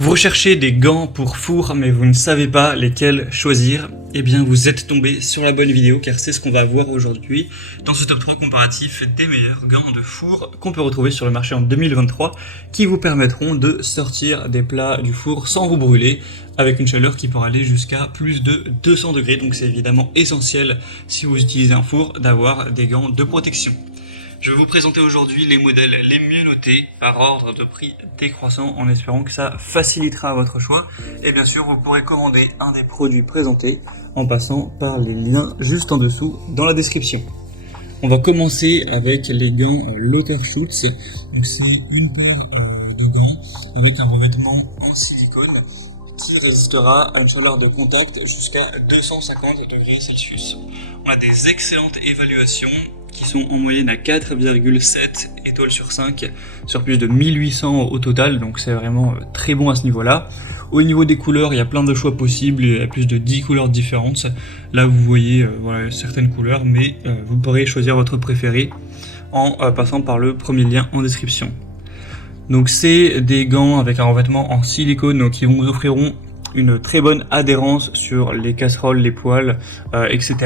Vous recherchez des gants pour four mais vous ne savez pas lesquels choisir, eh bien vous êtes tombé sur la bonne vidéo car c'est ce qu'on va voir aujourd'hui dans ce top 3 comparatif des meilleurs gants de four qu'on peut retrouver sur le marché en 2023 qui vous permettront de sortir des plats du four sans vous brûler avec une chaleur qui peut aller jusqu'à plus de 200 degrés, donc c'est évidemment essentiel si vous utilisez un four d'avoir des gants de protection. Je vais vous présenter aujourd'hui les modèles les mieux notés par ordre de prix décroissant en espérant que ça facilitera votre choix. Et bien sûr, vous pourrez commander un des produits présentés en passant par les liens juste en dessous dans la description. On va commencer avec les gants Locker-Schutz. Donc c'est une paire de gants avec un revêtement en silicone qui résistera à une chaleur de contact jusqu'à 250 degrés Celsius. On a des excellentes évaluations qui sont en moyenne à 4,7 étoiles sur 5 sur plus de 1800 au total, donc c'est vraiment très bon à ce niveau-là. Au niveau des couleurs, il y a plein de choix possibles, il y a plus de 10 couleurs différentes. Là vous voyez voilà, certaines couleurs, mais vous pourrez choisir votre préféré en passant par le premier lien en description. Donc c'est des gants avec un revêtement en silicone donc qui vous offriront une très bonne adhérence sur les casseroles, les poêles, etc.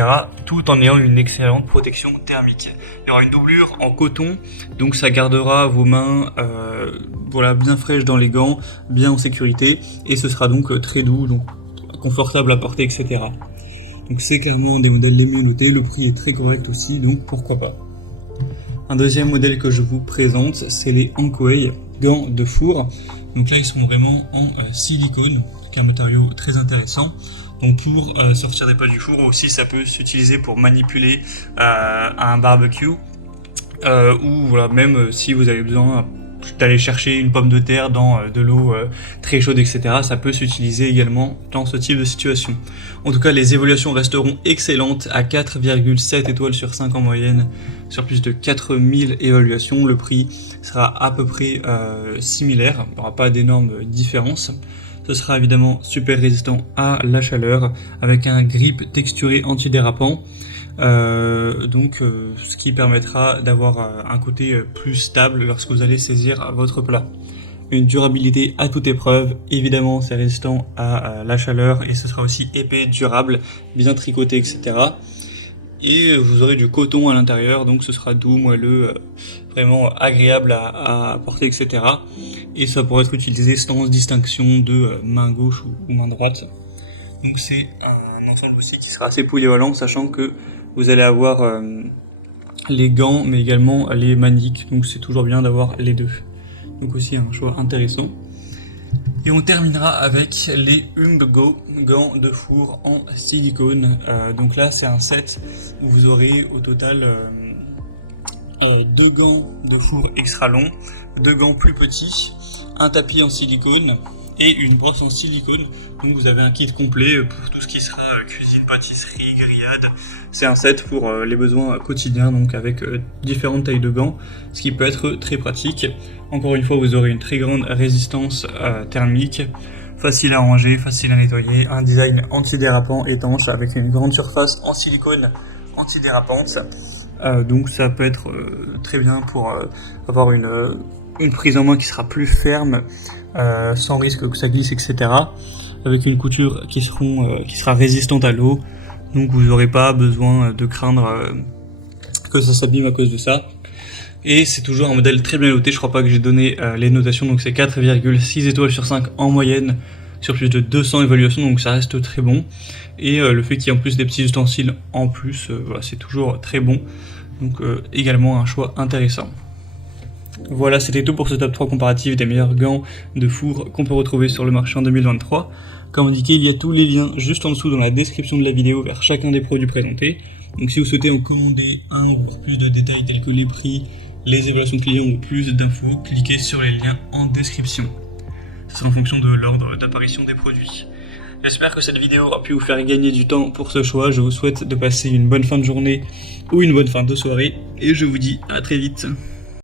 tout en ayant une excellente protection thermique. Il y aura une doublure en coton, donc ça gardera vos mains voilà, bien fraîches dans les gants, bien en sécurité, et ce sera donc très doux, donc confortable à porter, etc. Donc c'est clairement des modèles les mieux notés, le prix est très correct aussi, donc pourquoi pas. Un deuxième modèle que je vous présente, c'est les Ankoei gants de four. Donc là ils sont vraiment en silicone, qui est un matériau très intéressant. Donc pour sortir des plats du four aussi, ça peut s'utiliser pour manipuler un barbecue ou voilà, même si vous avez besoin d'aller chercher une pomme de terre dans de l'eau très chaude, etc. Ça peut s'utiliser également dans ce type de situation. En tout cas, les évaluations resteront excellentes à 4,7 étoiles sur 5 en moyenne sur plus de 4000 évaluations. Le prix sera à peu près similaire, il n'y aura pas d'énormes différences. Ce sera évidemment super résistant à la chaleur avec un grip texturé antidérapant. Ce qui permettra d'avoir un côté plus stable lorsque vous allez saisir votre plat. Une durabilité à toute épreuve, évidemment c'est résistant à la chaleur et ce sera aussi épais, durable, bien tricoté, etc. Et vous aurez du coton à l'intérieur, donc ce sera doux, moelleux, vraiment agréable à porter, etc. Et ça pourrait être utilisé sans distinction de main gauche ou main droite. Donc c'est un ensemble aussi qui sera assez polyvalent, sachant que vous allez avoir les gants, mais également les maniques, donc c'est toujours bien d'avoir les deux. Donc aussi un choix intéressant. Et on terminera avec les Umgo gants de four en silicone. Donc là c'est un set où vous aurez au total 2 gants de four extra longs, 2 gants plus petits, un tapis en silicone et une brosse en silicone. Donc vous avez un kit complet pour tout ce qui sera cuisine, pâtisserie, grillade. C'est un set pour les besoins quotidiens, donc avec différentes tailles de gants, ce qui peut être très pratique. Encore une fois, vous aurez une très grande résistance thermique, facile à ranger, facile à nettoyer, un design antidérapant étanche avec une grande surface en silicone antidérapante. Donc ça peut être très bien pour avoir une prise en main qui sera plus ferme, sans risque que ça glisse, etc. Avec une couture qui sera résistante à l'eau. Donc vous n'aurez pas besoin de craindre que ça s'abîme à cause de ça. Et c'est toujours un modèle très bien noté, je crois pas que j'ai donné les notations, donc c'est 4,6 étoiles sur 5 en moyenne sur plus de 200 évaluations, donc ça reste très bon. Et le fait qu'il y ait en plus des petits ustensiles en plus, voilà, c'est toujours très bon. Donc également un choix intéressant. Voilà, c'était tout pour ce top 3 comparatif des meilleurs gants de four qu'on peut retrouver sur le marché en 2023. Comme indiqué, il y a tous les liens juste en dessous dans la description de la vidéo vers chacun des produits présentés. Donc si vous souhaitez en commander un ou pour plus de détails tels que les prix, les évaluations clients ou plus d'infos, cliquez sur les liens en description. Ce sera en fonction de l'ordre d'apparition des produits. J'espère que cette vidéo a pu vous faire gagner du temps pour ce choix. Je vous souhaite de passer une bonne fin de journée ou une bonne fin de soirée et je vous dis à très vite.